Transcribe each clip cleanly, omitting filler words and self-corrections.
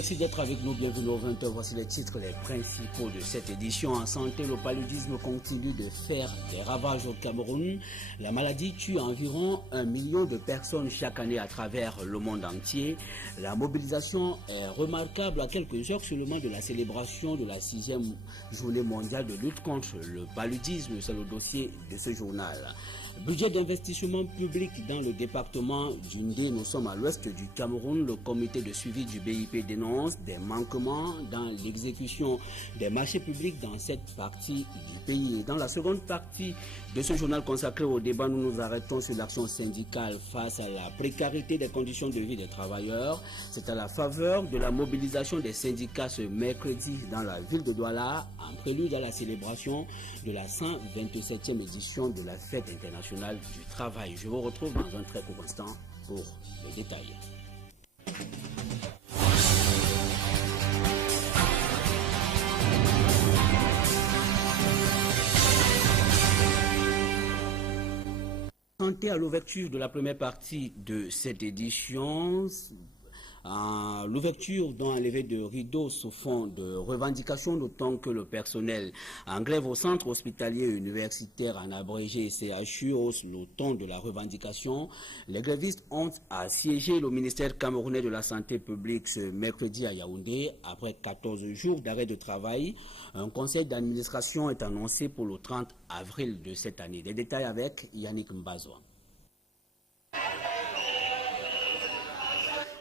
merci d'être avec nous. Bienvenue au 20h. Voici les titres, les principaux de cette édition. En santé, le paludisme continue de faire des ravages au Cameroun. La maladie tue environ 1 million de personnes chaque année à travers le monde entier. La mobilisation est remarquable à quelques heures seulement de la célébration de la 6e journée mondiale de lutte contre le paludisme. C'est le dossier de ce journal. Budget d'investissement public dans le département d'Undé. Nous sommes à l'ouest du Cameroun. Le comité de suivi du BIP dénonce des manquements dans l'exécution des marchés publics dans cette partie du pays. Dans la seconde partie de ce journal consacré au débat, nous nous arrêtons sur l'action syndicale face à la précarité des conditions de vie des travailleurs. C'est à la faveur de la mobilisation des syndicats ce mercredi dans la ville de Douala, en prélude à la célébration de la 127e édition de la fête internationale du travail. Je vous retrouve dans un très court instant pour les détails. Santé à l'ouverture de la première partie de cette édition. L'ouverture d'un lever de rideau sous fond de revendications, d'autant que le personnel en grève au centre hospitalier universitaire en abrégé CHU hausse le ton de la revendication. Les grévistes ont assiégé le ministère camerounais de la Santé publique ce mercredi à Yaoundé. Après 14 jours d'arrêt de travail, un conseil d'administration est annoncé pour le 30 avril de cette année. Des détails avec Yannick Mbazoa.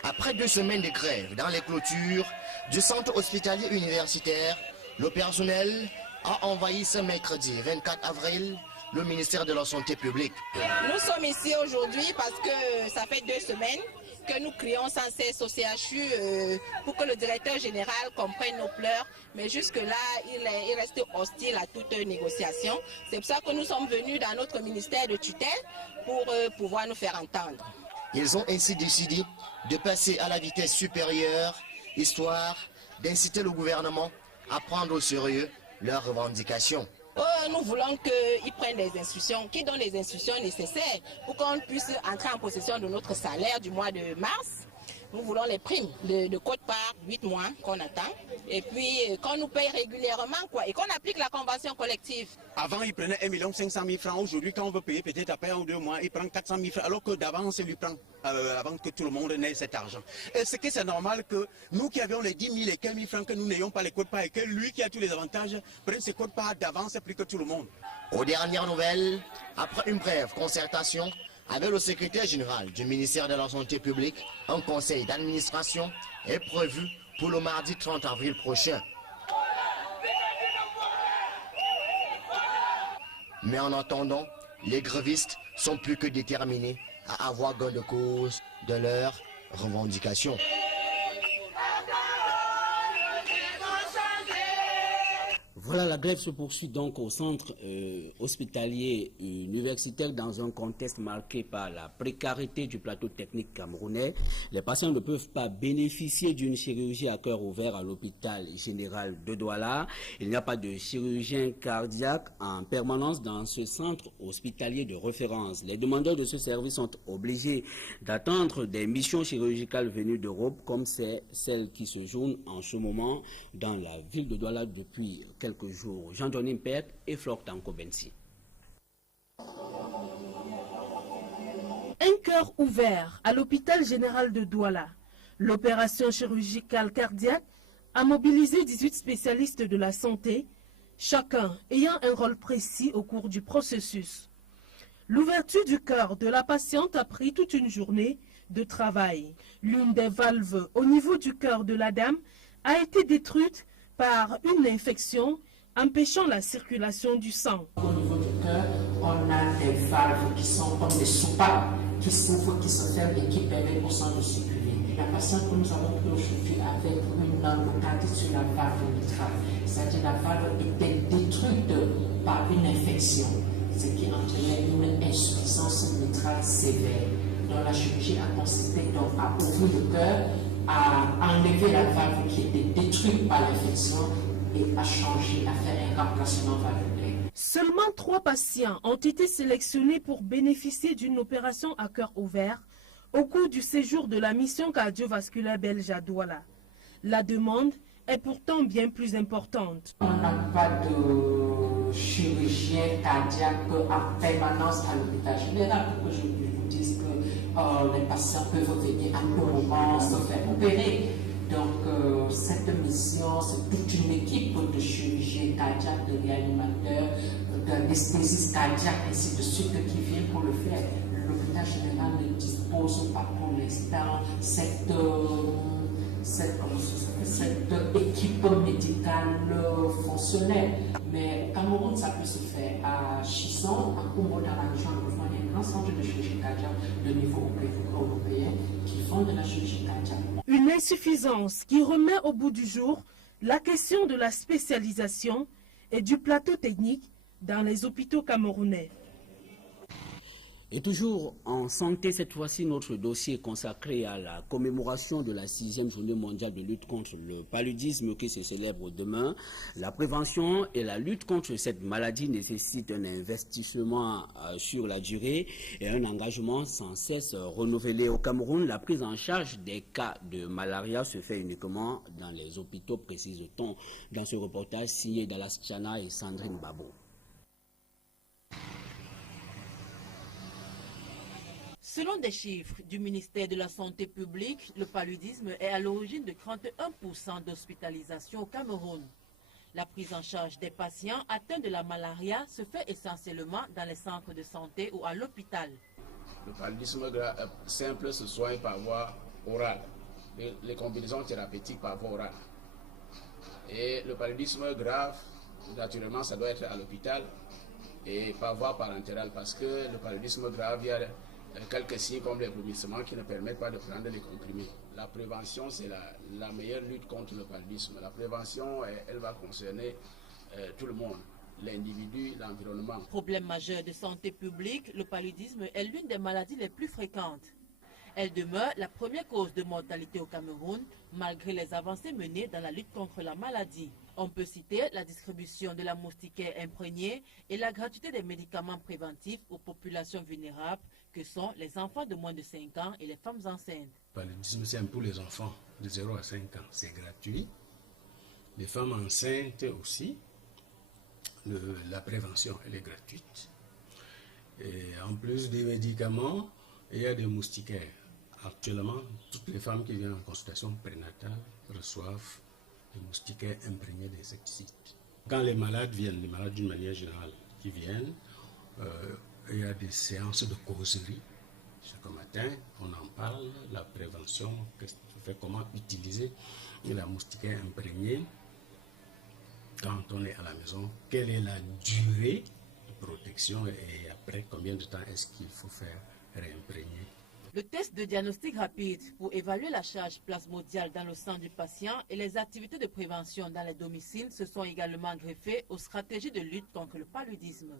Après 2 semaines de grève dans les clôtures du centre hospitalier universitaire, le personnel a envahi ce mercredi 24 avril le ministère de la Santé publique. Nous sommes ici aujourd'hui parce que ça fait 2 semaines que nous crions sans cesse au CHU pour que le directeur général comprenne nos pleurs. Mais jusque-là, il reste hostile à toute négociation. C'est pour ça que nous sommes venus dans notre ministère de tutelle pour pouvoir nous faire entendre. Ils ont ainsi décidé de passer à la vitesse supérieure, histoire d'inciter le gouvernement à prendre au sérieux leurs revendications. Nous voulons qu'ils prennent des instructions, qu'ils donnent les instructions nécessaires pour qu'on puisse entrer en possession de notre salaire du mois de mars. Nous voulons les primes de quote-part 8 mois qu'on attend. Et puis qu'on nous paye régulièrement et qu'on applique la convention collective. Avant, il prenait 1 500 000 francs. Aujourd'hui, quand on veut payer peut-être après 1 ou 2 mois, il prend 400 000 francs. Alors que d'avance, il lui prend avant que tout le monde n'ait cet argent. Est-ce que c'est normal que nous qui avions les 10 000 et quelques mille francs, que nous n'ayons pas les quote-parts et que lui qui a tous les avantages prenne ses quote-parts d'avance plus que tout le monde? Aux dernières nouvelles, après une brève concertation avec le secrétaire général du ministère de la Santé publique, un conseil d'administration est prévu pour le mardi 30 avril prochain. Mais en attendant, les grévistes sont plus que déterminés à avoir gain de cause de leurs revendications. Voilà, la grève se poursuit donc au centre hospitalier universitaire dans un contexte marqué par la précarité du plateau technique camerounais. Les patients ne peuvent pas bénéficier d'une chirurgie à cœur ouvert à l'hôpital général de Douala. Il n'y a pas de chirurgien cardiaque en permanence dans ce centre hospitalier de référence. Les demandeurs de ce service sont obligés d'attendre des missions chirurgicales venues d'Europe, comme c'est celle qui se joue en ce moment dans la ville de Douala depuis quelques jours. Jean-Johnny Mpek et Flore Tanko Bensi. Un cœur ouvert à l'hôpital général de Douala. L'opération chirurgicale cardiaque a mobilisé 18 spécialistes de la santé, chacun ayant un rôle précis au cours du processus. L'ouverture du cœur de la patiente a pris toute une journée de travail. L'une des valves au niveau du cœur de la dame a été détruite par une infection empêchant la circulation du sang. Au niveau du cœur, on a des valves qui sont comme des soupapes qui s'ouvrent, qui se ferment et qui permettent au sang de circuler. La patiente que nous avons pris aujourd'hui avec une localité sur la valve mitrale, c'est-à-dire la valve était détruite par une infection, ce qui entraînait une insuffisance mitrale sévère. Donc la chirurgie a consisté donc à ouvrir le cœur, à enlever la valve qui était détruite par l'infection et à changer, à faire un remplacement valvulaire. Seulement 3 patients ont été sélectionnés pour bénéficier d'une opération à cœur ouvert au cours du séjour de la mission cardiovasculaire belge à Douala. La demande est pourtant bien plus importante. On n'a pas de chirurgien cardiaque en permanence à l'hôpital général pour que je vous dise que les patients peuvent venir à tout moment se faire opérer. Donc cette mission, c'est toute une équipe de chirurgiens cardiaques, de réanimateurs, d'anesthésistes cardiaques, ainsi de suite, qui vient pour le faire. L'hôpital général ne dispose pas pour l'instant cette équipe médicale fonctionnelle. Mais au Cameroun, ça peut se faire à Chisson, à Congo, dans la région de Fondé, il y a un centre de chirurgie cardiaque de niveau européen qui font de la chirurgie cardiaque. Une insuffisance qui remet au bout du jour la question de la spécialisation et du plateau technique dans les hôpitaux camerounais. Et toujours en santé, cette fois-ci, notre dossier consacré à la commémoration de la 6e journée mondiale de lutte contre le paludisme qui se célèbre demain. La prévention et la lutte contre cette maladie nécessitent un investissement sur la durée et un engagement sans cesse renouvelé. Au Cameroun, la prise en charge des cas de malaria se fait uniquement dans les hôpitaux, précise-t-on dans ce reportage signé Dallas Tchana et Sandrine Babo. Selon des chiffres du ministère de la Santé publique, le paludisme est à l'origine de 31% d'hospitalisation au Cameroun. La prise en charge des patients atteints de la malaria se fait essentiellement dans les centres de santé ou à l'hôpital. Le paludisme simple se soigne par voie orale, les combinaisons thérapeutiques par voie orale. Et le paludisme grave, naturellement, ça doit être à l'hôpital et par voie parentérale parce que le paludisme grave, il y a quelques signes comme les vomissements qui ne permettent pas de prendre les comprimés. La prévention, c'est la meilleure lutte contre le paludisme. La prévention, elle va concerner tout le monde, l'individu, l'environnement. Problème majeur de santé publique, le paludisme est l'une des maladies les plus fréquentes. Elle demeure la première cause de mortalité au Cameroun, malgré les avancées menées dans la lutte contre la maladie. On peut citer la distribution de la moustiquaire imprégnée et la gratuité des médicaments préventifs aux populations vulnérables, que sont les enfants de moins de 5 ans et les femmes enceintes. Le paludisme, c'est pour les enfants de 0 à 5 ans, c'est gratuit. Les femmes enceintes aussi, la prévention, elle est gratuite. Et en plus des médicaments, il y a des moustiquaires. Actuellement, toutes les femmes qui viennent en consultation prénatale reçoivent des moustiquaires imprégnés d'insecticides. Quand les malades viennent, les malades d'une manière générale qui viennent, il y a des séances de causerie. Chaque matin, on en parle, la prévention, comment utiliser la moustiquaire imprégnée quand on est à la maison, quelle est la durée de protection et après combien de temps est-ce qu'il faut faire réimprégner. Le test de diagnostic rapide pour évaluer la charge plasmodiale dans le sang du patient et les activités de prévention dans les domiciles se sont également greffés aux stratégies de lutte contre le paludisme.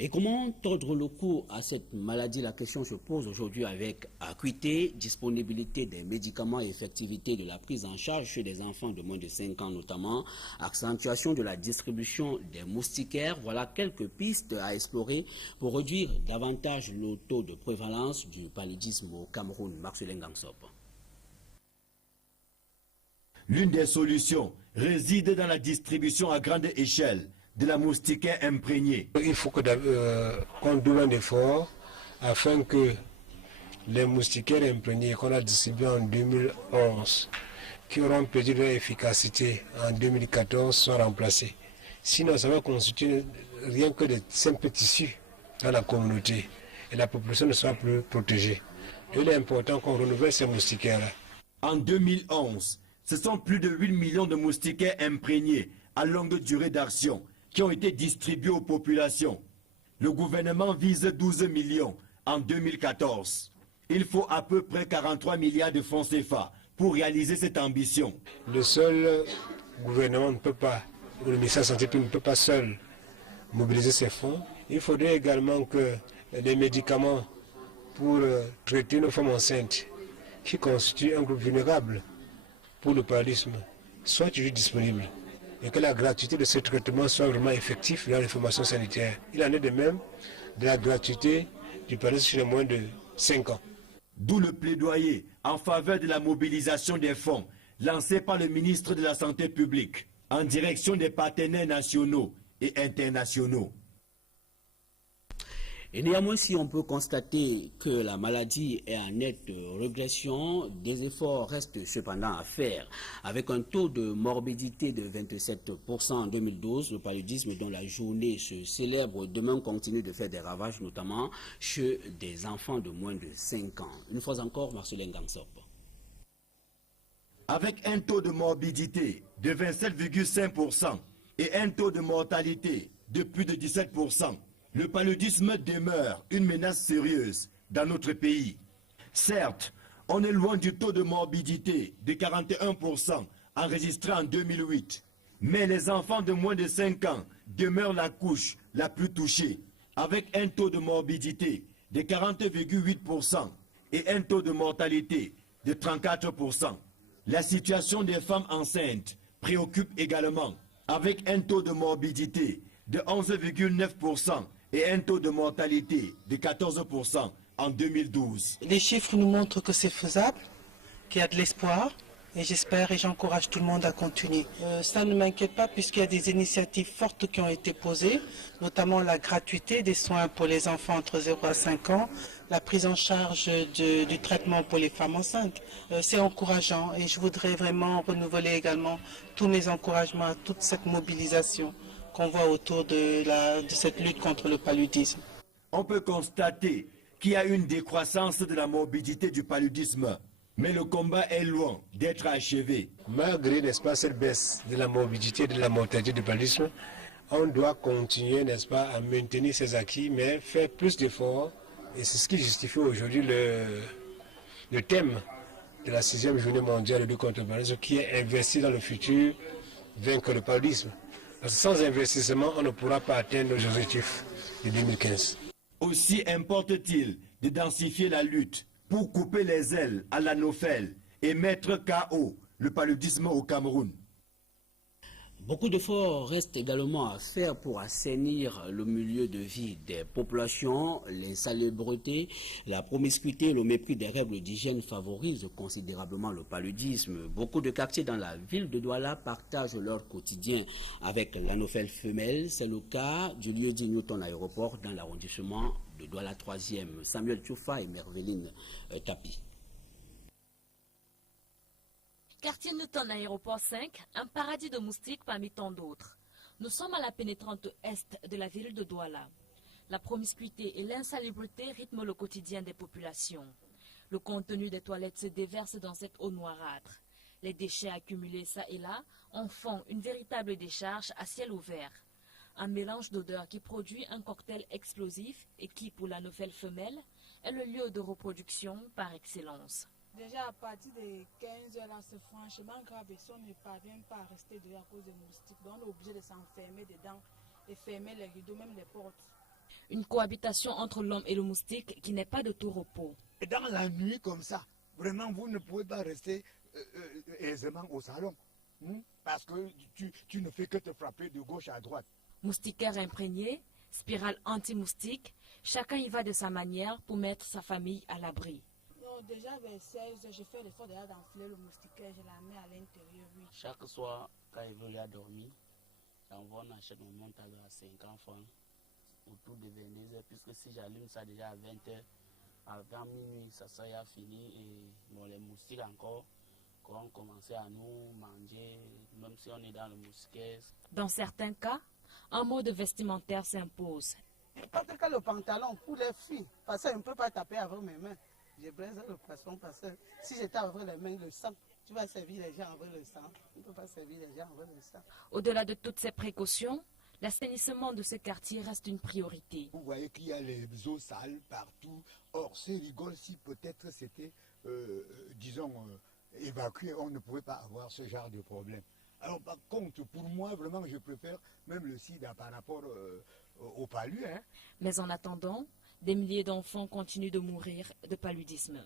Et comment tordre le cou à cette maladie? La question se pose aujourd'hui avec acuité, disponibilité des médicaments et effectivité de la prise en charge chez des enfants de moins de 5 ans notamment, accentuation de la distribution des moustiquaires. Voilà quelques pistes à explorer pour réduire davantage le taux de prévalence du paludisme au Cameroun. Marcelin Gangsop. L'une des solutions réside dans la distribution à grande échelle de la moustiquaire imprégnée. Il faut qu'on double un effort afin que les moustiquaires imprégnés qu'on a distribués en 2011, qui auront perdu leur efficacité en 2014, soient remplacés. Sinon, ça va constituer rien que de simples tissus dans la communauté et la population ne sera plus protégée. Il est important qu'on renouvelle ces moustiquaires-là. En 2011, ce sont plus de 8 millions de moustiquaires imprégnés à longue durée d'action qui ont été distribués aux populations. Le gouvernement vise 12 millions en 2014. Il faut à peu près 43 milliards de francs CFA pour réaliser cette ambition. Le seul gouvernement ne peut pas, ou le ministère de la Santé ne peut pas seul mobiliser ces fonds. Il faudrait également que les médicaments pour traiter nos femmes enceintes, qui constituent un groupe vulnérable pour le paludisme, soient toujours disponibles. Et que la gratuité de ce traitement soit vraiment effective dans les formations sanitaires. Il en est de même de la gratuité du paludisme chez les moins de 5 ans. D'où le plaidoyer en faveur de la mobilisation des fonds lancé par le ministre de la Santé publique en direction des partenaires nationaux et internationaux. Et néanmoins, si on peut constater que la maladie est en nette régression, des efforts restent cependant à faire. Avec un taux de morbidité de 27% en 2012, le paludisme dont la journée se célèbre demain continue de faire des ravages, notamment chez des enfants de moins de 5 ans. Une fois encore, Marcelin Gansop. Avec un taux de morbidité de 27,5% et un taux de mortalité de plus de 17%, le paludisme demeure une menace sérieuse dans notre pays. Certes, on est loin du taux de morbidité de 41% enregistré en 2008, mais les enfants de moins de 5 ans demeurent la couche la plus touchée, avec un taux de morbidité de 40,8% et un taux de mortalité de 34%. La situation des femmes enceintes préoccupe également, avec un taux de morbidité de 11,9% et un taux de mortalité de 14% en 2012. Les chiffres nous montrent que c'est faisable, qu'il y a de l'espoir, et j'espère et j'encourage tout le monde à continuer. Ça ne m'inquiète pas puisqu'il y a des initiatives fortes qui ont été posées, notamment la gratuité des soins pour les enfants entre 0 à 5 ans, la prise en charge du traitement pour les femmes enceintes. C'est encourageant et je voudrais vraiment renouveler également tous mes encouragements à toute cette mobilisation qu'on voit autour de cette lutte contre le paludisme. On peut constater qu'il y a une décroissance de la morbidité du paludisme, mais le combat est loin d'être achevé. Malgré, n'est-ce pas, cette baisse de la morbidité et de la mortalité du paludisme, on doit continuer, n'est-ce pas, à maintenir ces acquis, mais faire plus d'efforts. Et c'est ce qui justifie aujourd'hui le thème de la 6e journée mondiale de lutte contre le paludisme, qui est investi dans le futur, vaincre le paludisme. Parce que sans investissement, on ne pourra pas atteindre nos objectifs de 2015. Aussi importe-t-il de densifier la lutte pour couper les ailes à l'anophèle et mettre KO le paludisme au Cameroun. Beaucoup d'efforts restent également à faire pour assainir le milieu de vie des populations. L'insalubrité, la promiscuité et le mépris des règles d'hygiène favorisent considérablement le paludisme. Beaucoup de quartiers dans la ville de Douala partagent leur quotidien avec l'anophèle femelle. C'est le cas du lieu dit Newton Aéroport dans l'arrondissement de Douala 3e. Samuel Tchoufa et Merveline Tapi. Quartier Newton Aéroport 5, un paradis de moustiques parmi tant d'autres. Nous sommes à la pénétrante est de la ville de Douala. La promiscuité et l'insalubrité rythment le quotidien des populations. Le contenu des toilettes se déverse dans cette eau noirâtre. Les déchets accumulés ça et là en font une véritable décharge à ciel ouvert. Un mélange d'odeurs qui produit un cocktail explosif et qui, pour l'anophèle femelle, est le lieu de reproduction par excellence. Déjà à partir de 15 heures, là, c'est franchement grave. On ne parvient pas à rester dehors à cause des moustiques. Donc on est obligé de s'enfermer dedans et fermer les rideaux, même les portes. Une cohabitation entre l'homme et le moustique qui n'est pas de tout repos. Et dans la nuit comme ça, vraiment vous ne pouvez pas rester aisément au salon. Parce que tu ne fais que te frapper de gauche à droite. Moustiquaire imprégné, spirale anti-moustique, chacun y va de sa manière pour mettre sa famille à l'abri. Déjà vers 16h, je fais l'effort d'enfiler le moustiquaire, je la mets à l'intérieur, oui. Chaque soir, quand il veut y dormir, j'envoie, on achète mon montage à 50 francs autour de 22h, puisque si j'allume ça déjà à 20h, avant minuit, ça sera fini et bon, les moustiques encore ont commencé à nous manger, même si on est dans le moustiquaire. Dans certains cas, un mode vestimentaire s'impose. Parce que le pantalon pour les filles, parce que je ne peux pas taper avec mes mains. Je brise le poisson parce que si j'étais avec les mains, le sang, tu vas servir les gens avec le sang. Tu ne peux pas servir les gens avec le sang. Au-delà de toutes ces précautions, l'assainissement de ce quartier reste une priorité. Vous voyez qu'il y a les eaux sales partout. Or, c'est rigolo si peut-être c'était, disons, évacué, on ne pouvait pas avoir ce genre de problème. Alors, par contre, pour moi, vraiment, je préfère même le sida par rapport au palu. Hein. Mais en attendant, des milliers d'enfants continuent de mourir de paludisme.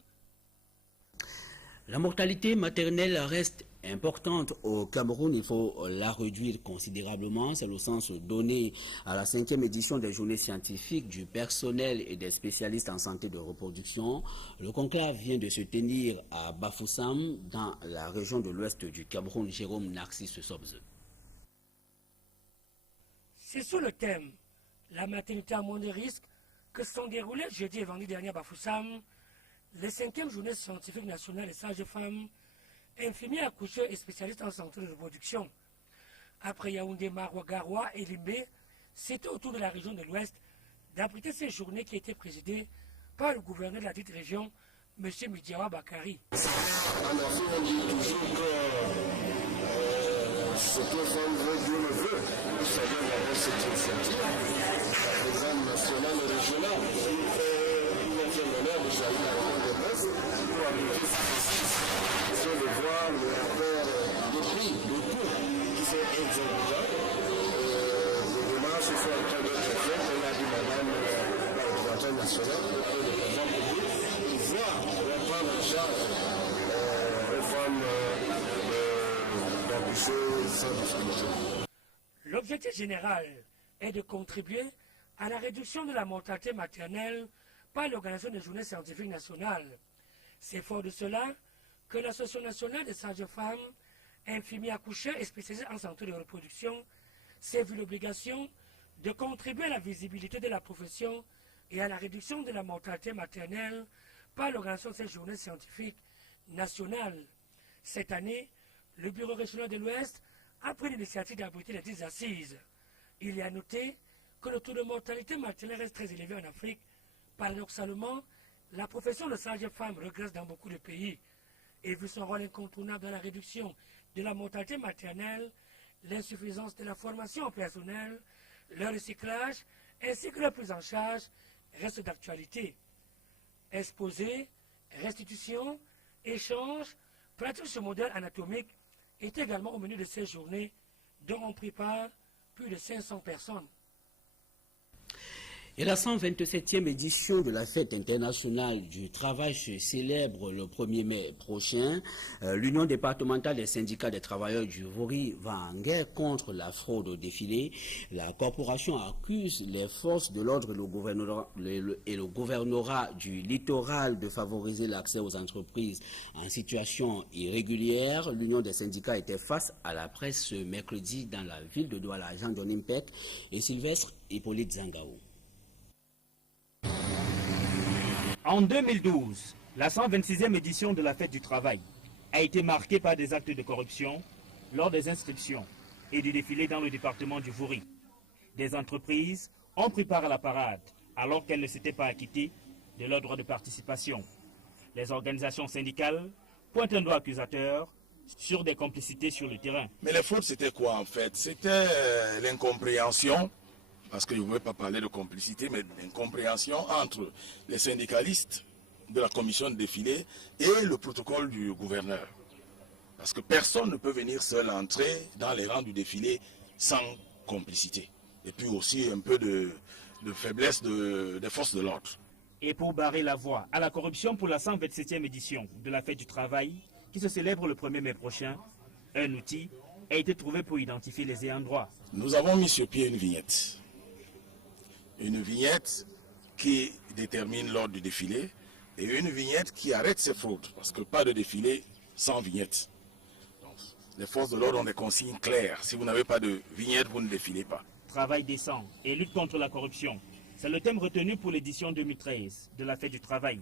La mortalité maternelle reste importante au Cameroun. Il faut la réduire considérablement. C'est le sens donné à la 5e édition des journées scientifiques du personnel et des spécialistes en santé de reproduction. Le conclave vient de se tenir à Bafoussam, dans la région de l'ouest du Cameroun. Jérôme Narcisse Sobze. C'est sous le thème « La maternité à moins de risques » que se sont déroulés jeudi et vendredi dernier à Bafoussam les 5e journées scientifiques nationales des sages-femmes, infirmiers, accoucheurs et spécialistes en santé de reproduction. Après Yaoundé, Maroua, Garoua et Limbé, c'était autour de la région de l'Ouest d'abriter ces journées qui étaient présidées par le gouverneur de la dite région, M. Midiawa Bakari. Alors, si on dit toujours que ce que femme veut, Dieu le veut, vous savez d'abord cette initiative, la programme nationale et régionale, nous avons fait l'honneur de saluer la région de l'Ouest pour abriter ce processus. C'est de voir le rapport des prix, de coûts qui sont exorbitants. Les démarches sont en train d'être faites, on a dit madame la représentante nationale, le président public, qui voit reprendre en charge les femmes d'accoucher sans difficulté. L'objectif général est de contribuer à la réduction de la mortalité maternelle par l'organisation des journées scientifiques nationales. C'est fort de cela que l'Association nationale des sages-femmes, infirmiers, accoucheurs et spécialistes en santé de reproduction s'est vu l'obligation de contribuer à la visibilité de la profession et à la réduction de la mortalité maternelle par l'organisation de ces journées scientifiques nationales. Cette année, le Bureau régional de l'Ouest a pris l'initiative d'abriter les 10 assises. Il est à noter que le taux de mortalité maternelle reste très élevé en Afrique. Paradoxalement, la profession de sage-femme regresse dans beaucoup de pays. Et vu son rôle incontournable dans la réduction de la mortalité maternelle, l'insuffisance de la formation personnelle, le recyclage ainsi que la prise en charge restent d'actualité. Exposé, restitution, échange, pratique ce modèle anatomique est également au menu de ces journées dont on prépare plus de 500 personnes. Et la 127e édition de la Fête internationale du travail se célèbre le 1er mai prochain. L'Union départementale des syndicats des travailleurs du Vori va en guerre contre la fraude au défilé. La corporation accuse les forces de l'ordre et le gouvernorat du littoral de favoriser l'accès aux entreprises en situation irrégulière. L'Union des syndicats était face à la presse ce mercredi dans la ville de Douala. Jean-Denis Mpek et Sylvestre Hippolyte Zangao. En 2012, la 126e édition de la Fête du Travail a été marquée par des actes de corruption lors des inscriptions et du défilé dans le département du Vouri. Des entreprises ont pris part à la parade alors qu'elles ne s'étaient pas acquittées de leur droit de participation. Les organisations syndicales pointent un doigt accusateur sur des complicités sur le terrain. Mais les fraudes, c'était quoi en fait? C'était l'incompréhension. Parce que je ne voulais pas parler de complicité, mais d'incompréhension entre les syndicalistes de la commission de défilé et le protocole du gouverneur. Parce que personne ne peut venir seul entrer dans les rangs du défilé sans complicité. Et puis aussi un peu de faiblesse des forces de l'ordre. Et pour barrer la voie à la corruption pour la 127e édition de la Fête du Travail, qui se célèbre le 1er mai prochain, un outil a été trouvé pour identifier les ayants droit. Nous avons mis sur pied une vignette. Une vignette qui détermine l'ordre du défilé et une vignette qui arrête ces fraudes, parce que pas de défilé sans vignette. Donc, les forces de l'ordre ont des consignes claires. Si vous n'avez pas de vignette, vous ne défilez pas. Travail décent et lutte contre la corruption, c'est le thème retenu pour l'édition 2013 de la Fête du Travail.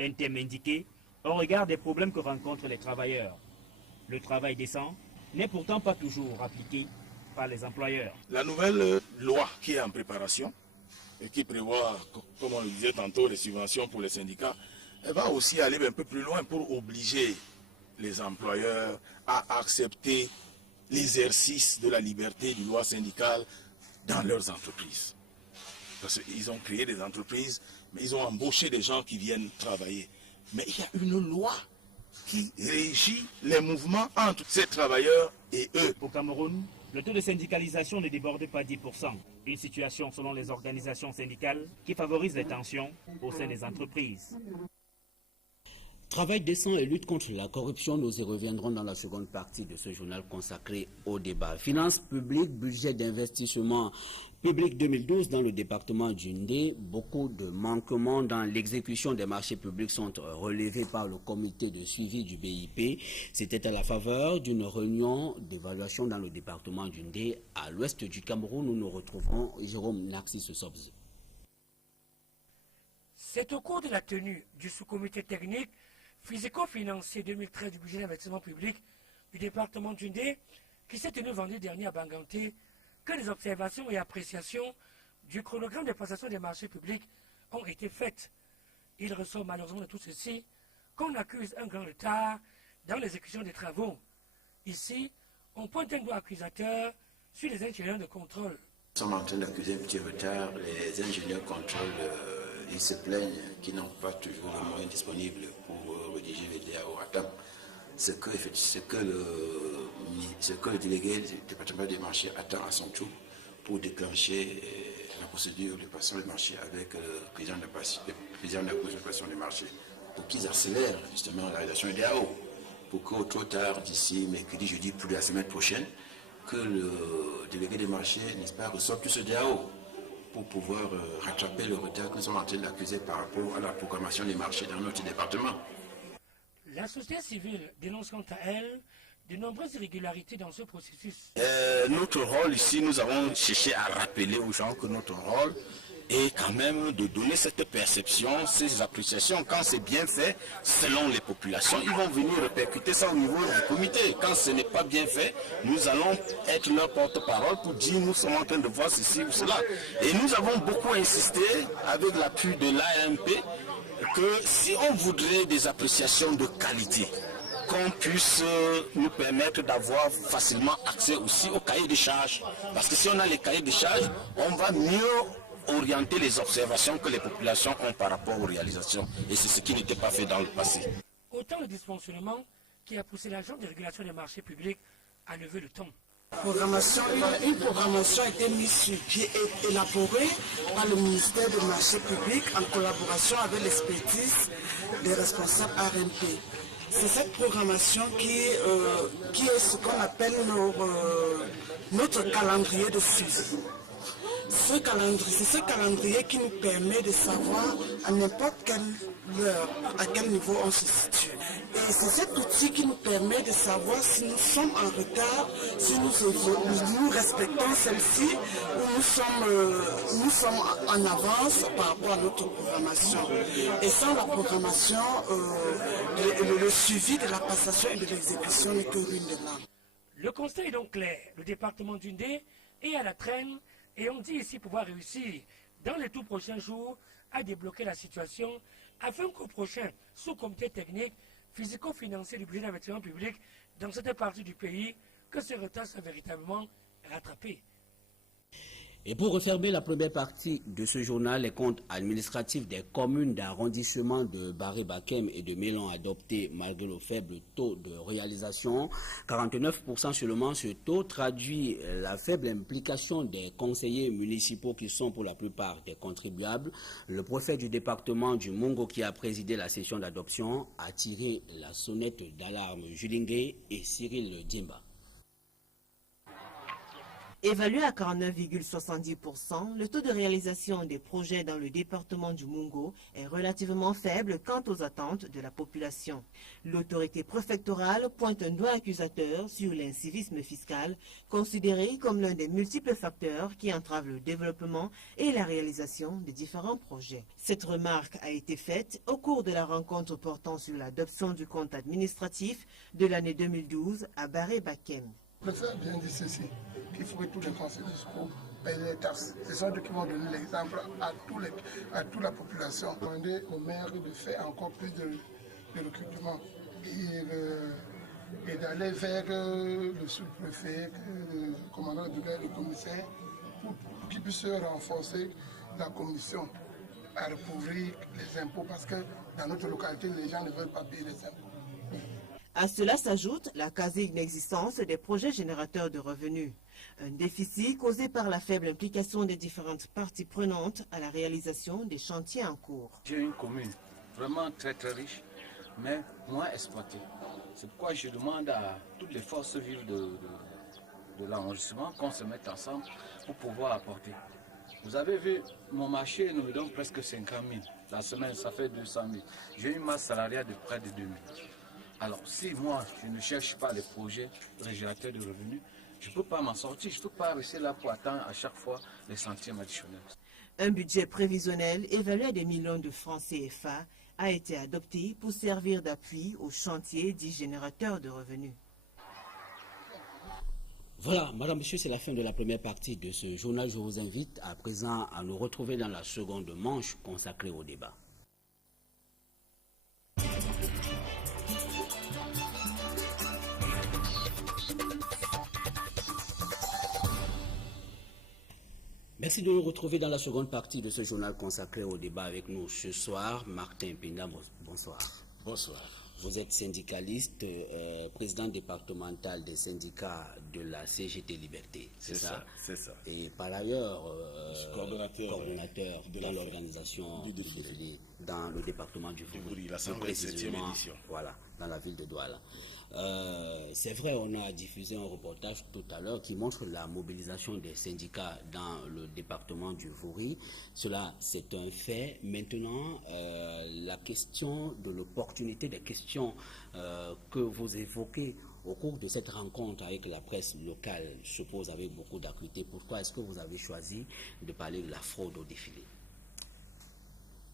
Un thème indiqué au regard des problèmes que rencontrent les travailleurs. Le travail décent n'est pourtant pas toujours appliqué par les employeurs. La nouvelle loi qui est en préparation, et qui prévoit, comme on le disait tantôt, les subventions pour les syndicats, elle va aussi aller un peu plus loin pour obliger les employeurs à accepter l'exercice de la liberté du droit syndical dans leurs entreprises. Parce qu'ils ont créé des entreprises, mais ils ont embauché des gens qui viennent travailler. Mais il y a une loi qui régit les mouvements entre ces travailleurs et eux. Au Cameroun, le taux de syndicalisation ne déborde pas 10%. Une situation, selon les organisations syndicales, qui favorise les tensions au sein des entreprises. Travail décent et lutte contre la corruption, nous y reviendrons dans la seconde partie de ce journal consacré au débat. Finances publiques, budget d'investissement public 2012 dans le département du Ndé. Beaucoup de manquements dans l'exécution des marchés publics sont relevés par le comité de suivi du BIP. C'était à la faveur d'une réunion d'évaluation dans le département du Ndé. À l'ouest du Cameroun, nous nous retrouvons Jérôme Narcisse Sobzi. C'est au cours de la tenue du sous-comité technique physico-financier 2013 du budget d'investissement public du département du Ndé, qui s'est tenu vendredi dernier à Banganté, que les observations et appréciations du chronogramme de passation des marchés publics ont été faites. Il ressort malheureusement de tout ceci qu'on accuse un grand retard dans l'exécution des travaux. Ici, on pointe un doigt accusateur sur les ingénieurs de contrôle. Nous sommes en train d'accuser un petit retard. Les ingénieurs de contrôle, ils se plaignent qu'ils n'ont pas toujours les moyens disponibles pour rédiger les DAO à temps. Ce que le délégué du département des marchés attend à son tour pour déclencher la procédure de passation des marchés avec le président de la passation des marchés, pour qu'ils accélèrent justement la rédaction des DAO, pour qu'au trop tard, d'ici mercredi, jeudi, plus de la semaine prochaine, que le délégué des marchés, n'est-ce pas, reçoive tout ce DAO pour pouvoir rattraper le retard que nous sommes en train d'accuser par rapport à la programmation des marchés dans notre département. La société civile dénonce quant à elle de nombreuses irrégularités dans ce processus. Notre rôle ici, nous avons cherché à rappeler aux gens que notre rôle est quand même de donner cette perception, ces appréciations. Quand c'est bien fait, selon les populations, ils vont venir répercuter ça au niveau du comité. Quand ce n'est pas bien fait, nous allons être leur porte-parole pour dire nous sommes en train de voir ceci ou cela. Et nous avons beaucoup insisté avec l'appui de l'AMP que si on voudrait des appréciations de qualité, qu'on puisse nous permettre d'avoir facilement accès aussi au cahier des charges. Parce que si on a les cahiers des charges, on va mieux orienter les observations que les populations ont par rapport aux réalisations. Et c'est ce qui n'était pas fait dans le passé. Autant de dysfonctionnement qui a poussé l'agence de régulation des marchés publics à lever le ton. Une programmation a été mise sur pied et élaborée par le ministère des marchés publics en collaboration avec l'expertise des responsables RMP. C'est cette programmation qui est ce qu'on appelle notre calendrier de suivi. C'est ce calendrier qui nous permet de savoir à n'importe quelle heure, à quel niveau on se situe. Et c'est cet outil qui nous permet de savoir si nous sommes en retard, si nous respectons celle-ci ou nous sommes en avance par rapport à notre programmation. Et sans la programmation, le suivi de la passation et de l'exécution n'est que ruine de l'âme. Le constat est donc clair. Le département du Ndé est à la traîne et on dit ici pouvoir réussir dans les tout prochains jours à débloquer la situation afin qu'au prochain sous-comité technique physico-financier du budget d'investissement public dans cette partie du pays, que ce retard soit véritablement rattrapé. Et pour refermer la première partie de ce journal, les comptes administratifs des communes d'arrondissement de Barré-Bakem et de Mélan adoptés malgré le faible taux de réalisation. 49% seulement. Ce taux traduit la faible implication des conseillers municipaux qui sont pour la plupart des contribuables. Le préfet du département du Mungo qui a présidé la session d'adoption a tiré la sonnette d'alarme. Julingue et Cyril Diemba. Évalué à 49,70%, le taux de réalisation des projets dans le département du Mungo est relativement faible quant aux attentes de la population. L'autorité préfectorale pointe un doigt accusateur sur l'incivisme fiscal, considéré comme l'un des multiples facteurs qui entravent le développement et la réalisation des différents projets. Cette remarque a été faite au cours de la rencontre portant sur l'adoption du compte administratif de l'année 2012 à Barré-Bakem. Le fait a bien dit ceci, qu'il faut que tous les conseils municipaux payent les taxes. C'est ça qui vont donner l'exemple à toute la population. Demander au maire de faire encore plus de recrutement et d'aller vers le sous-préfet, le commandant de brigade, le commissaire, pour qu'ils puissent renforcer la commission à recouvrir les impôts parce que dans notre localité, les gens ne veulent pas payer les impôts. À cela s'ajoute la quasi-inexistence des projets générateurs de revenus. Un déficit causé par la faible implication des différentes parties prenantes à la réalisation des chantiers en cours. J'ai une commune vraiment très très riche mais moins exploitées. C'est pourquoi je demande à toutes les forces vives de l'enregistrement qu'on se mette ensemble pour pouvoir apporter. Vous avez vu, mon marché nous donne presque 50 000. La semaine, ça fait 200 000. J'ai une masse salariale de près de 2 000. Alors, si moi, je ne cherche pas les projets régénérateurs de revenus, je ne peux pas m'en sortir. Je ne peux pas rester là pour attendre à chaque fois les centièmes additionnels. Un budget prévisionnel évalué à des millions de francs CFA a été adopté pour servir d'appui aux chantiers dits générateurs de revenus. Voilà, madame, monsieur, c'est la fin de la première partie de ce journal. Je vous invite à présent à nous retrouver dans la seconde manche consacrée au débat. Merci de nous retrouver dans la seconde partie de ce journal consacré au débat avec nous ce soir. Martin Penda, bonsoir. Bonsoir. Vous êtes syndicaliste, président départemental des syndicats de la CGT Liberté, c'est ça? C'est ça. Et par ailleurs, coordonnateur dans l'organisation du défilé dans le département du Vouri, la 127e édition. Voilà, dans la ville de Douala. C'est vrai, on a diffusé un reportage tout à l'heure qui montre la mobilisation des syndicats dans le département du Vouri. Cela, c'est un fait. Maintenant, la question de l'opportunité des questions que vous évoquez au cours de cette rencontre avec la presse locale se pose avec beaucoup d'acuité. Pourquoi est-ce que vous avez choisi de parler de la fraude au défilé?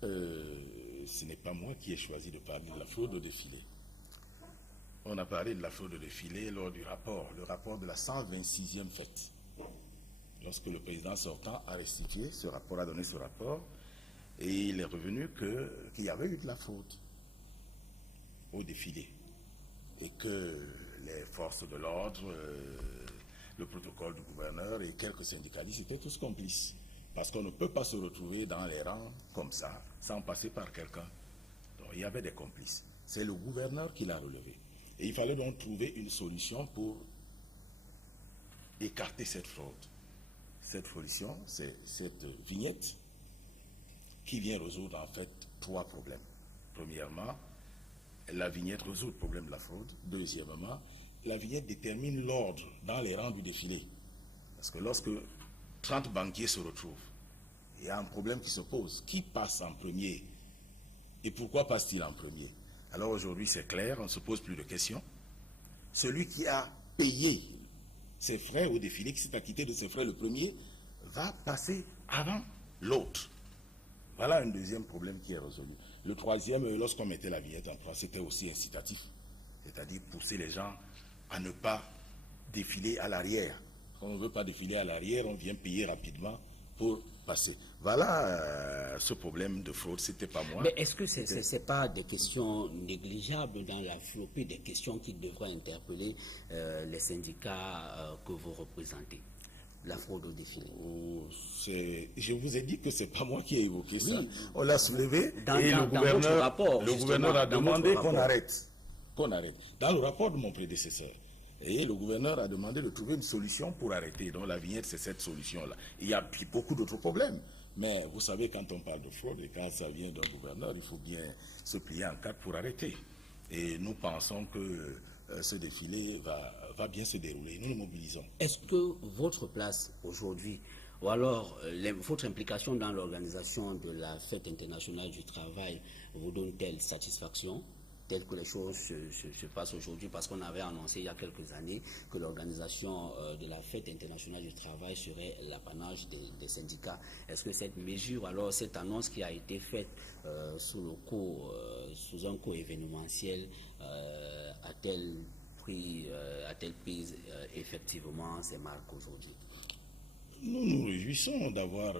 Ce n'est pas moi qui ai choisi de parler de la fraude au défilé. On a parlé de la fraude au défilé lors du rapport, le rapport de la 126e fête. Lorsque le président sortant a restitué ce rapport, a donné ce rapport, et il est revenu qu'il y avait eu de la fraude au défilé. Et que les forces de l'ordre, le protocole du gouverneur et quelques syndicalistes étaient tous complices. Parce qu'on ne peut pas se retrouver dans les rangs comme ça, sans passer par quelqu'un. Donc il y avait des complices. C'est le gouverneur qui l'a relevé. Et il fallait donc trouver une solution pour écarter cette fraude. Cette solution, c'est cette vignette qui vient résoudre en fait 3 problèmes. Premièrement, la vignette résout le problème de la fraude. Deuxièmement, la vignette détermine l'ordre dans les rangs du défilé. Parce que lorsque 30 banquiers se retrouvent, il y a un problème qui se pose. Qui passe en premier? Et pourquoi passe-t-il en premier? Alors aujourd'hui, c'est clair, on ne se pose plus de questions. Celui qui a payé ses frais au défilé, qui s'est acquitté de ses frais le premier, va passer avant l'autre. Voilà un deuxième problème qui est résolu. Le troisième, lorsqu'on mettait la vignette en place, c'était aussi incitatif. C'est-à-dire pousser les gens à ne pas défiler à l'arrière. Quand on ne veut pas défiler à l'arrière, on vient payer rapidement pour passer. Voilà ce problème de fraude, c'était pas moi. Mais est-ce que ce n'est pas des questions négligeables dans la flopée des questions qui devraient interpeller les syndicats que vous représentez? La fraude au défilé. Je vous ai dit que ce n'est pas moi qui ai évoqué ça. Oui. On l'a soulevé et le gouverneur a demandé qu'on arrête. Qu'on arrête. Dans le rapport de mon prédécesseur. Et le gouverneur a demandé de trouver une solution pour arrêter. Donc la vignette, c'est cette solution-là. Il y a beaucoup d'autres problèmes. Mais vous savez, quand on parle de fraude et quand ça vient d'un gouverneur, il faut bien se plier en quatre pour arrêter. Et nous pensons que ce défilé va bien se dérouler. Nous nous mobilisons. Est-ce que votre place aujourd'hui, ou alors votre implication dans l'organisation de la Fête internationale du travail vous donne-t-elle satisfaction, telles que les choses se passent aujourd'hui? Parce qu'on avait annoncé il y a quelques années que l'organisation de la Fête internationale du travail serait l'apanage des syndicats. Est-ce que cette mesure, alors cette annonce qui a été faite sous un coup événementiel, a-t-elle pris effectivement ses marques aujourd'hui? Nous nous réjouissons d'avoir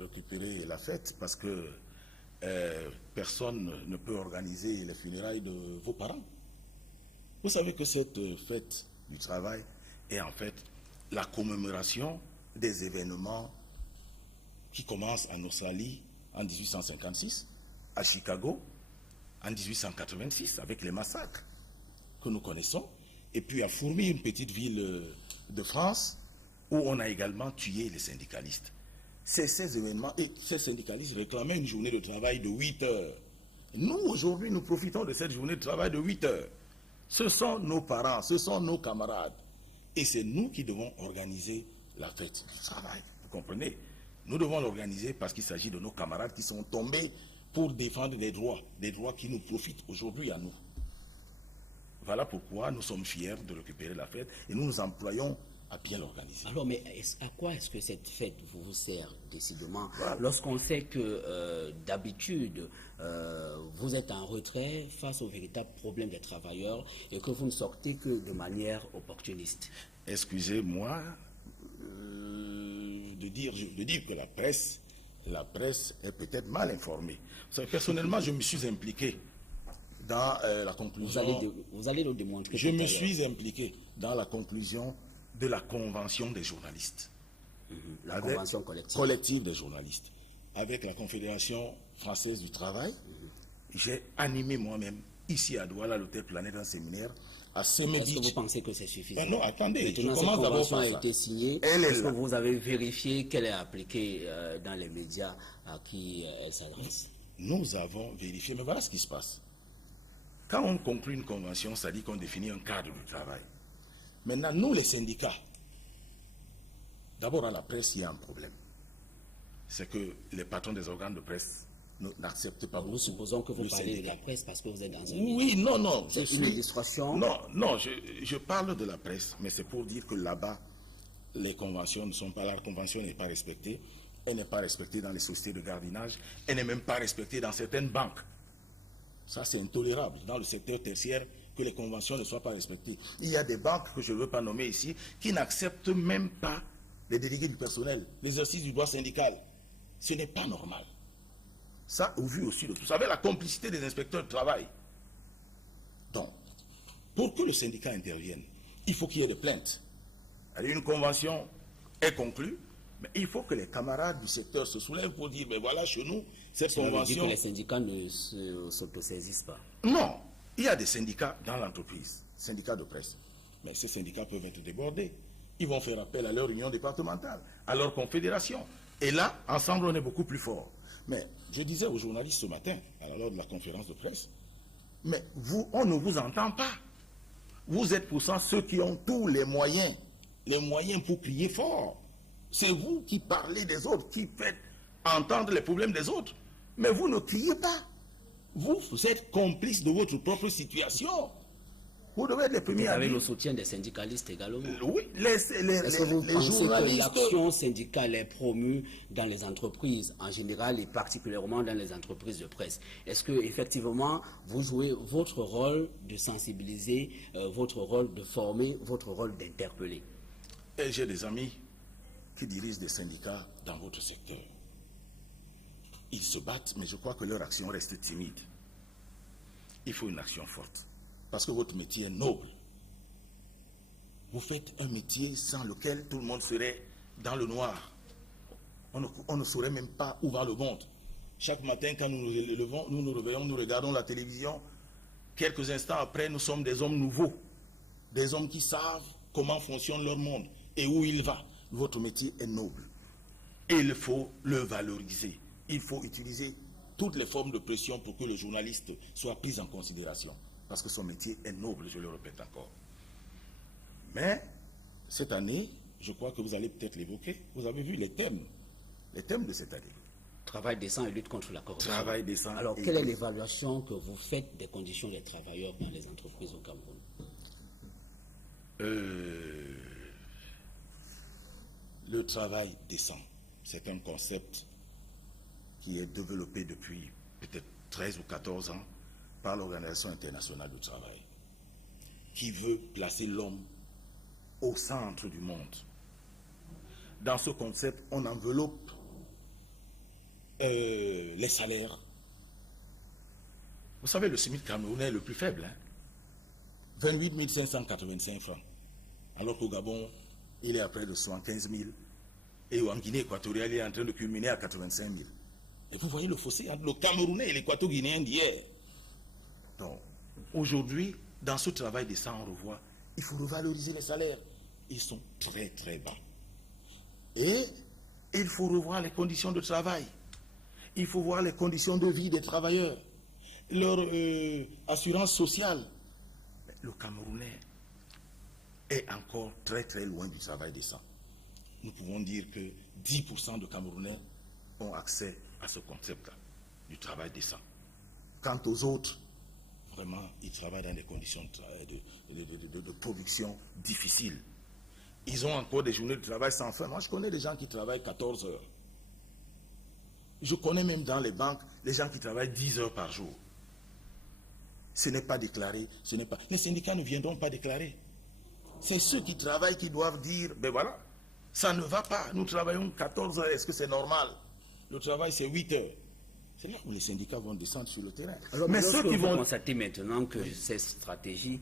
récupéré la fête parce que personne ne peut organiser les funérailles de vos parents. Vous savez que cette fête du travail est en fait la commémoration des événements qui commencent en Australie en 1856, à Chicago en 1886 avec les massacres que nous connaissons, et puis à Fourmi, une petite ville de France où on a également tué les syndicalistes. C'est ces événements, et ces syndicalistes réclamaient une journée de travail de 8 heures. Nous, aujourd'hui, nous profitons de cette journée de travail de 8 heures. Ce sont nos parents, ce sont nos camarades. Et c'est nous qui devons organiser la fête du travail. Vous comprenez? Nous devons l'organiser parce qu'il s'agit de nos camarades qui sont tombés pour défendre des droits qui nous profitent aujourd'hui à nous. Voilà pourquoi nous sommes fiers de récupérer la fête et nous nous employons à bien l'organiser. Alors, mais à quoi est-ce que cette fête vous sert décidément, lorsqu'on sait que d'habitude, vous êtes en retrait face aux véritables problèmes des travailleurs et que vous ne sortez que de manière opportuniste? Excusez-moi de dire que la presse est peut-être mal informée. Personnellement, je me suis impliqué dans la conclusion... Vous allez le démontrer. Je me suis impliqué dans la conclusion de la convention des journalistes. La convention collective des journalistes. Avec la Confédération française du travail, j'ai animé moi-même, ici à Douala, l'hôtel Planète, un séminaire à Semé Beach. Est-ce que vous pensez que c'est suffisant? Non, attendez, maintenant, je commence d'abord par ça. a été signée. Est-ce que vous avez vérifié qu'elle est appliquée dans les médias à qui elle s'adresse? Nous avons vérifié, mais voilà ce qui se passe. Quand on conclut une convention, ça dit qu'on définit un cadre de travail. Maintenant, nous, les syndicats, d'abord à la presse, il y a un problème. C'est que les patrons des organes de presse n'acceptent pas. Nous supposons que vous parlez de la presse parce que vous êtes dans un... Oui, non. C'est une illustration. Non, je parle de la presse, mais c'est pour dire que là-bas, les conventions ne sont pas là. La convention n'est pas respectée. Elle n'est pas respectée dans les sociétés de gardiennage. Elle n'est même pas respectée dans certaines banques. Ça, c'est intolérable dans le secteur tertiaire que les conventions ne soient pas respectées. Il y a des banques que je ne veux pas nommer ici qui n'acceptent même pas les délégués du personnel, l'exercice du droit syndical. Ce n'est pas normal. Ça, au vu aussi de tout ça, avec la complicité des inspecteurs de travail. Donc, pour que le syndicat intervienne, il faut qu'il y ait des plaintes. Alors, une convention est conclue, mais il faut que les camarades du secteur se soulèvent pour dire, ben voilà, chez nous, cette convention... que les syndicats ne s'autosaisissent pas. Non, il y a des syndicats dans l'entreprise, syndicats de presse. Mais ces syndicats peuvent être débordés. Ils vont faire appel à leur union départementale, à leur confédération. Et là, ensemble, on est beaucoup plus fort. Mais je disais aux journalistes ce matin, lors de la conférence de presse, mais vous, on ne vous entend pas. Vous êtes pourtant ceux qui ont tous les moyens pour crier fort. C'est vous qui parlez des autres, qui faites entendre les problèmes des autres. Mais vous ne criez pas. Vous êtes complices de votre propre situation. Vous devez être les premiers à dire... Vous avez le soutien des syndicalistes également. Oui, Est-ce que vous pensez que l'action syndicale est promue dans les entreprises en général et particulièrement dans les entreprises de presse? Est-ce que effectivement vous jouez votre rôle de sensibiliser, votre rôle de former, votre rôle d'interpeller? Et j'ai des amis qui dirigent des syndicats dans votre secteur. Ils se battent, mais je crois que leur action reste timide. Il faut une action forte. Parce que votre métier est noble. Vous faites un métier sans lequel tout le monde serait dans le noir. On ne saurait même pas où va le monde. Chaque matin, quand nous nous réveillons, nous regardons la télévision. Quelques instants après, nous sommes des hommes nouveaux. Des hommes qui savent comment fonctionne leur monde et où il va. Votre métier est noble. Et il faut le valoriser. Il faut utiliser toutes les formes de pression pour que le journaliste soit pris en considération. Parce que son métier est noble, je le répète encore. Mais, cette année, je crois que vous allez peut-être l'évoquer, vous avez vu les thèmes de cette année. Travail décent et lutte contre la corruption. Travail décent. Alors, quelle est l'évaluation que vous faites des conditions des travailleurs dans les entreprises au Cameroun? Le travail décent, c'est un concept qui est développé depuis peut-être 13 ou 14 ans par l'Organisation internationale du travail, qui veut placer l'homme au centre du monde. Dans ce concept, on enveloppe les salaires. Vous savez, le SMIC camerounais est le plus faible, 28 585 francs. Alors qu'au Gabon, il est à près de 75 000. Et en Guinée équatoriale, il est en train de culminer à 85 000. Et vous voyez le fossé entre le Camerounais et l'Équato-Guinéen d'hier. Donc, aujourd'hui, dans ce travail décent, on revoit, il faut revaloriser les salaires. Ils sont très, très bas. Et il faut revoir les conditions de travail. Il faut voir les conditions de vie des travailleurs. leur assurance sociale. Le Camerounais est encore très très loin du travail décent. Nous pouvons dire que 10% de Camerounais ont accès à ce concept-là, du travail décent. Quant aux autres, vraiment, ils travaillent dans des conditions de production difficiles. Ils ont encore des journées de travail sans fin. Moi, je connais des gens qui travaillent 14 heures. Je connais même dans les banques les gens qui travaillent 10 heures par jour. Ce n'est pas déclaré, ce n'est pas... Les syndicats ne viendront pas déclarer. C'est ceux qui travaillent qui doivent dire, ben voilà, ça ne va pas, nous travaillons 14 heures, est-ce que c'est normal? Le travail, c'est 8 heures. C'est là où les syndicats vont descendre sur le terrain. Alors, mais ceux qui vont constater maintenant que cette stratégie,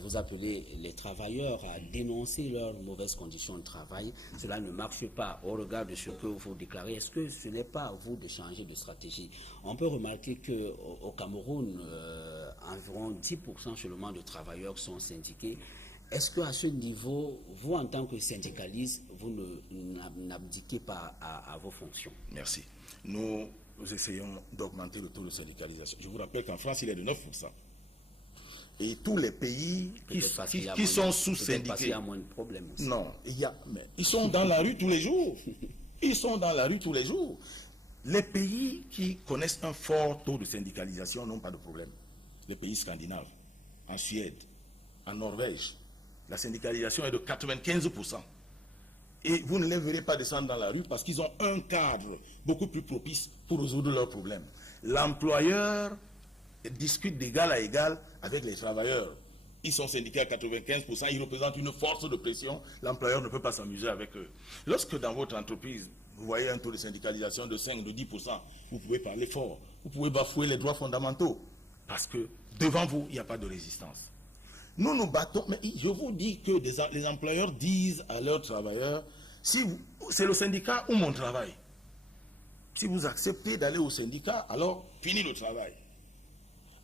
vous appelez les travailleurs à dénoncer leurs mauvaises conditions de travail, cela ne marche pas au regard de ce que vous déclarez. Est-ce que ce n'est pas à vous de changer de stratégie? On peut remarquer qu'au Cameroun, environ 10% seulement de travailleurs sont syndiqués. Est-ce qu'à ce niveau, vous, en tant que syndicaliste, vous n'abdiquez pas à vos fonctions? Merci. Nous essayons d'augmenter le taux de syndicalisation. Je vous rappelle qu'en France, il est de 9%. Et tous les pays qui sont sous-syndiqués... Il y a moins de problèmes aussi. Non, ils sont dans la rue tous les jours. Ils sont dans la rue tous les jours. Les pays qui connaissent un fort taux de syndicalisation n'ont pas de problème. Les pays scandinaves, en Suède, en Norvège, la syndicalisation est de 95%. Et vous ne les verrez pas descendre dans la rue parce qu'ils ont un cadre beaucoup plus propice pour résoudre leurs problèmes. L'employeur discute d'égal à égal avec les travailleurs. Ils sont syndiqués à 95%, ils représentent une force de pression. L'employeur ne peut pas s'amuser avec eux. Lorsque dans votre entreprise, vous voyez un taux de syndicalisation de 5, de 10%, vous pouvez parler fort, vous pouvez bafouer les droits fondamentaux. Parce que devant vous, il n'y a pas de résistance. Nous nous battons, mais je vous dis que les employeurs disent à leurs travailleurs, si c'est le syndicat ou mon travail. Si vous acceptez d'aller au syndicat, alors fini le travail.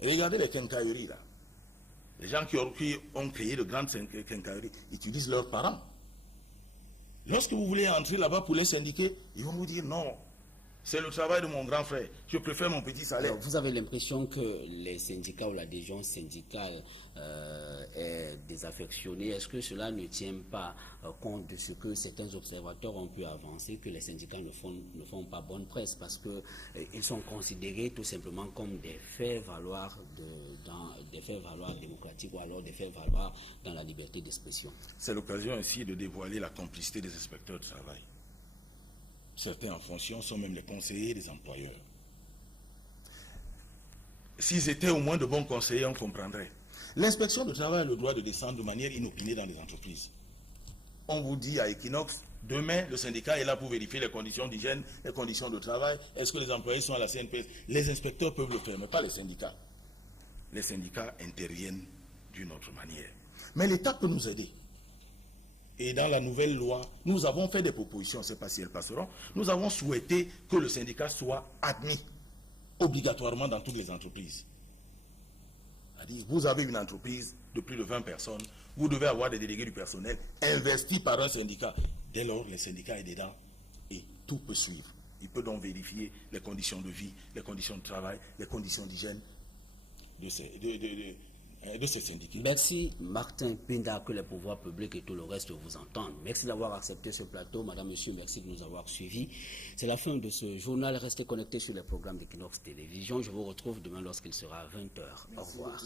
Regardez les quincailleries là. Les gens qui ont créé de grandes quincailleries utilisent leurs parents. Lorsque vous voulez entrer là-bas pour les syndiquer, ils vont vous dire non. C'est le travail de mon grand frère. Je préfère mon petit salaire. Alors, vous avez l'impression que les syndicats ou l'adhésion syndicale est désaffectionnée. Est-ce que cela ne tient pas compte de ce que certains observateurs ont pu avancer, que les syndicats ne font pas bonne presse parce qu'ils sont considérés tout simplement comme des faits-valoir démocratiques ou alors des faits-valoir dans la liberté d'expression? C'est l'occasion ainsi de dévoiler la complicité des inspecteurs de travail. Certains en fonction sont même les conseillers des employeurs. S'ils étaient au moins de bons conseillers, on comprendrait. L'inspection du travail a le droit de descendre de manière inopinée dans les entreprises. On vous dit à Equinox, demain, le syndicat est là pour vérifier les conditions d'hygiène, les conditions de travail. Est-ce que les employés sont à la CNPS? Les inspecteurs peuvent le faire, mais pas les syndicats. Les syndicats interviennent d'une autre manière. Mais l'État peut nous aider. Et dans la nouvelle loi, nous avons fait des propositions, je ne sais pas si elles passeront. Nous avons souhaité que le syndicat soit admis obligatoirement dans toutes les entreprises. C'est-à-dire, vous avez une entreprise de plus de 20 personnes, vous devez avoir des délégués du personnel investis par un syndicat. Dès lors, le syndicat est dedans et tout peut suivre. Il peut donc vérifier les conditions de vie, les conditions de travail, les conditions d'hygiène de ces syndiqués. Merci Martin Penda, que les pouvoirs publics et tout le reste vous entendent. Merci d'avoir accepté ce plateau. Madame, Monsieur, merci de nous avoir suivis. C'est la fin de ce journal. Restez connectés sur les programmes d'Equinox Télévision. Je vous retrouve demain lorsqu'il sera 20h. Au revoir.